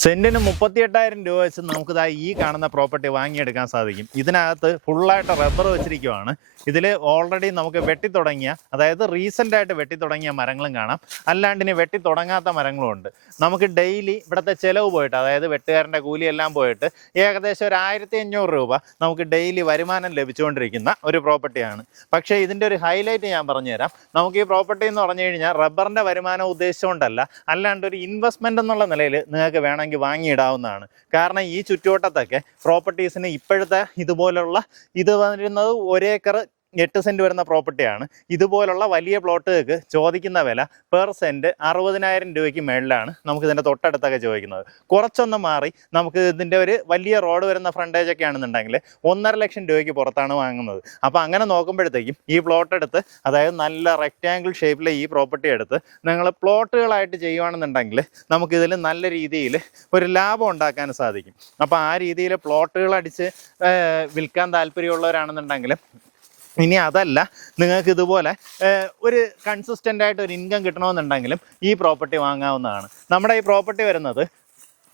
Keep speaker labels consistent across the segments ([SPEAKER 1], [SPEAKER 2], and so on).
[SPEAKER 1] സെന്റിന് മുപ്പത്തി എട്ടായിരം രൂപ വെച്ച് നമുക്ക് ദാ ഈ കാണുന്ന പ്രോപ്പർട്ടി വാങ്ങിയെടുക്കാൻ സാധിക്കും. ഇതിനകത്ത് ഫുള്ളായിട്ട് റബ്ബർ വെച്ചിരിക്കുവാണ്. ഇതിൽ ഓൾറെഡി നമുക്ക് വെട്ടി തുടങ്ങിയ അതായത് റീസെന്റ് ആയിട്ട് വെട്ടി തുടങ്ങിയ മരങ്ങളും കാണാം. അല്ലാണ്ട് ഇനി വെട്ടി തുടങ്ങാത്ത മരങ്ങളും ഉണ്ട്. നമുക്ക് ഡെയിലി ഇവിടുത്തെ ചിലവ് പോയിട്ട് അതായത് വെട്ടുകാരന്റെ കൂലിയെല്ലാം പോയിട്ട് ഏകദേശം ഒരു ആയിരത്തി അഞ്ഞൂറ് രൂപ നമുക്ക് ഡെയിലി വരുമാനം ലഭിച്ചുകൊണ്ടിരിക്കുന്ന ഒരു പ്രോപ്പർട്ടിയാണ്. പക്ഷേ ഇതിന്റെ ഒരു ഹൈലൈറ്റ് ഞാൻ പറഞ്ഞുതരാം. നമുക്ക് ഈ പ്രോപ്പർട്ടി എന്ന് പറഞ്ഞു കഴിഞ്ഞാൽ റബ്ബറിന്റെ വരുമാനം ഉദ്ദേശിച്ചുകൊണ്ടല്ല അല്ലാണ്ട് ഒരു ഇൻവെസ്റ്റ്മെന്റ് എന്നുള്ള നിലയിൽ നിങ്ങൾക്ക് വേണമെങ്കിൽ വാങ്ങിയിടാവുന്നതാണ്. കാരണം ഈ ചുറ്റുവട്ടത്തൊക്കെ പ്രോപ്പർട്ടീസിന് ഇപ്പോഴത്തെ ഇതുപോലുള്ള ഇത് വരുന്നത് ഒരേക്കർ എട്ട് സെന്റ് വരുന്ന പ്രോപ്പർട്ടിയാണ് ഇതുപോലുള്ള വലിയ പ്ലോട്ടുകൾക്ക് ചോദിക്കുന്ന വില പെർ സെന്റ് അറുപതിനായിരം രൂപയ്ക്ക് മേളിലാണ് നമുക്ക് ഇതിന്റെ തൊട്ടടുത്തൊക്കെ ചോദിക്കുന്നത്. കുറച്ചൊന്ന് മാറി നമുക്ക് ഇതിന്റെ ഒരു വലിയ റോഡ് വരുന്ന ഫ്രണ്ടേജ് ഒക്കെ ആണെന്നുണ്ടെങ്കിൽ ഒന്നര ലക്ഷം രൂപയ്ക്ക് പുറത്താണ് വാങ്ങുന്നത്. അപ്പോൾ അങ്ങനെ നോക്കുമ്പോഴത്തേക്കും ഈ പ്ലോട്ട് എടുത്ത് അതായത് നല്ല റെക്റ്റാങ്കിൾ ഷേപ്പിലെ ഈ പ്രോപ്പർട്ടി എടുത്ത് നിങ്ങൾ പ്ലോട്ടുകളായിട്ട് ചെയ്യുകയാണെന്നുണ്ടെങ്കിൽ നമുക്കിതിൽ നല്ല രീതിയിൽ ഒരു ലാഭം ഉണ്ടാക്കാൻ സാധിക്കും. അപ്പോൾ ആ രീതിയിൽ പ്ലോട്ടുകൾ അടിച്ച് വിൽക്കാൻ താല്പര്യമുള്ളവരാണെന്നുണ്ടെങ്കിൽ ഇനി അതല്ല നിങ്ങൾക്ക് ഇതുപോലെ ഒരു കൺസിസ്റ്റന്റ് ആയിട്ട് ഒരു ഇൻകം കിട്ടണമെന്നുണ്ടെങ്കിലും ഈ പ്രോപ്പർട്ടി വാങ്ങാവുന്നതാണ്. നമ്മുടെ ഈ പ്രോപ്പർട്ടി വരുന്നത്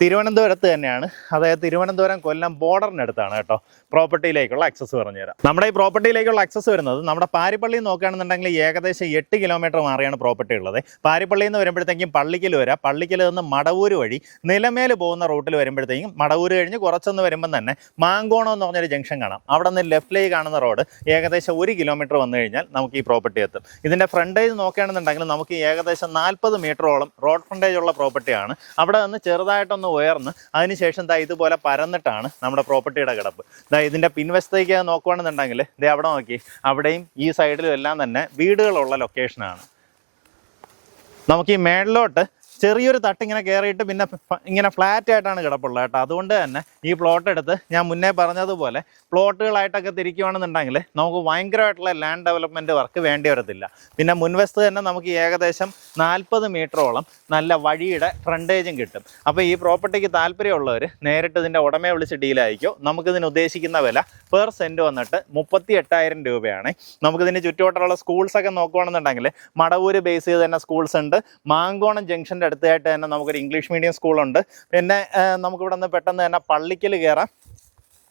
[SPEAKER 1] തിരുവനന്തപുരത്ത് തന്നെയാണ്. അതായത് തിരുവനന്തപുരം കൊല്ലം ബോർഡറിനടുത്താണ് കേട്ടോ. പ്രോപ്പർട്ടിയിലേക്കുള്ള അക്സസ് പറഞ്ഞുതരാം നമ്മുടെ ഈ പ്രോപ്പർട്ടിയിലേക്കുള്ള അക്സസ് വരുന്നത് നമ്മുടെ പാരിപ്പള്ളി നോക്കുകയാണെന്നുണ്ടെങ്കിൽ ഏകദേശം എട്ട് കിലോമീറ്റർ മാറിയാണ് പ്രോപ്പർട്ടി ഉള്ളത്. പാരിപ്പള്ളിയിൽ നിന്ന് വരുമ്പോഴത്തേക്കും പള്ളിക്കൽ വരാം. പള്ളിക്കൽ നിന്ന് മടവൂർ വഴി നിലമേൽ പോകുന്ന റൂട്ടിൽ വരുമ്പോഴത്തേക്കും മടവൂർ കഴിഞ്ഞ് കുറച്ചൊന്ന് വരുമ്പം തന്നെ മാങ്കോണം എന്ന് പറഞ്ഞൊരു ജംഗ്ഷൻ കാണാം. അവിടെ നിന്ന് ലെഫ്റ്റിലേക്ക് കാണുന്ന റോഡ് ഏകദേശം ഒരു കിലോമീറ്റർ വന്നു കഴിഞ്ഞാൽ നമുക്ക് ഈ പ്രോപ്പർട്ടി എത്തും. ഇതിന്റെ ഫ്രണ്ടേജ് നോക്കുകയാണെന്നുണ്ടെങ്കിൽ നമുക്ക് ഏകദേശം നാൽപ്പത് മീറ്ററോളം റോഡ് ഫ്രണ്ടേജ് ഉള്ള പ്രോപ്പർട്ടിയാണ് അവിടെ നിന്ന് ചെറുതായിട്ടൊന്ന് ഉയർന്ന് അതിനുശേഷം ദാ ഇതുപോലെ പരന്നിട്ടാണ് നമ്മുടെ പ്രോപ്പർട്ടിയുടെ കിടപ്പ്. ദാ ഇതിന്റെ പിൻവശത്തേക്ക് നോക്കുകയാണെന്നുണ്ടെങ്കിൽ ദേ അവിടെ നോക്കി അവിടെയും ഈ സൈഡിലും എല്ലാം തന്നെ വീടുകളുള്ള ലൊക്കേഷനാണ് നമുക്ക് ഈ മേളിലോട്ട് ചെറിയൊരു തട്ട് ഇങ്ങനെ കയറിയിട്ട് പിന്നെ ഇങ്ങനെ ഫ്ലാറ്റ് ആയിട്ടാണ് കിടപ്പുള്ളത് കേട്ടോ. അതുകൊണ്ട് തന്നെ ഈ പ്ലോട്ട് എടുത്ത് ഞാൻ മുന്നേ പറഞ്ഞതുപോലെ പ്ലോട്ടുകളായിട്ടൊക്കെ തിരിക്കുകയാണെന്നുണ്ടെങ്കിൽ നമുക്ക് ഭയങ്കരമായിട്ടുള്ള ലാൻഡ് ഡെവലപ്മെന്റ് വർക്ക് വേണ്ടി വരത്തില്ല. പിന്നെ മുൻവശത്ത് തന്നെ നമുക്ക് ഏകദേശം നാൽപ്പത് മീറ്ററോളം നല്ല വഴിയുടെ ഫ്രണ്ടേജും കിട്ടും. അപ്പോൾ ഈ പ്രോപ്പർട്ടിക്ക് താല്പര്യമുള്ളവർ നേരിട്ട് ഇതിന്റെ ഉടമയെ വിളിച്ച് ഡീലായിരിക്കും നമുക്കിതിന് ഉദ്ദേശിക്കുന്ന വില പെർ സെന്റ് വന്നിട്ട് മുപ്പത്തി എട്ടായിരം രൂപയാണ്. നമുക്കിതിന് ചുറ്റുവട്ടമുള്ള സ്കൂൾസൊക്കെ നോക്കുകയാണെന്നുണ്ടെങ്കിൽ മടവൂര് ബേസ് ചെയ്ത് തന്നെ സ്കൂൾസ് ഉണ്ട്. മാങ്കോണം ജംഗ്ഷന്റെ അടുത്തായിട്ട് തന്നെ നമുക്കൊരു ഇംഗ്ലീഷ് മീഡിയം സ്കൂളുണ്ട് പിന്നെ നമുക്കിവിടെ നിന്ന് പെട്ടെന്ന് തന്നെ പള്ളിക്കൽ കയറാം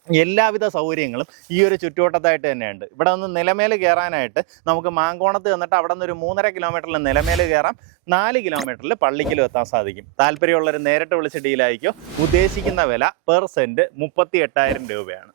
[SPEAKER 1] എല്ലാവിധ സൗകര്യങ്ങളും ഈ ഒരു ചുറ്റുവട്ടത്തായിട്ട് തന്നെയുണ്ട്. ഇവിടെ നിന്ന് നിലമേൽ കയറാനായിട്ട് നമുക്ക് മാങ്കോണത്ത് നിന്നിട്ട് അവിടെ നിന്ന് ഒരു മൂന്നര കിലോമീറ്ററിൽ നിലമേൽ കയറാം നാല് കിലോമീറ്ററിൽ പള്ളിക്കലും എത്താൻ സാധിക്കും. താല്പര്യമുള്ളവർ നേരിട്ട് വിളിച്ച് ഡീലായിരിക്കും ഉദ്ദേശിക്കുന്ന വില പെർ സെന്റ് മുപ്പത്തി എട്ടായിരം രൂപയാണ്.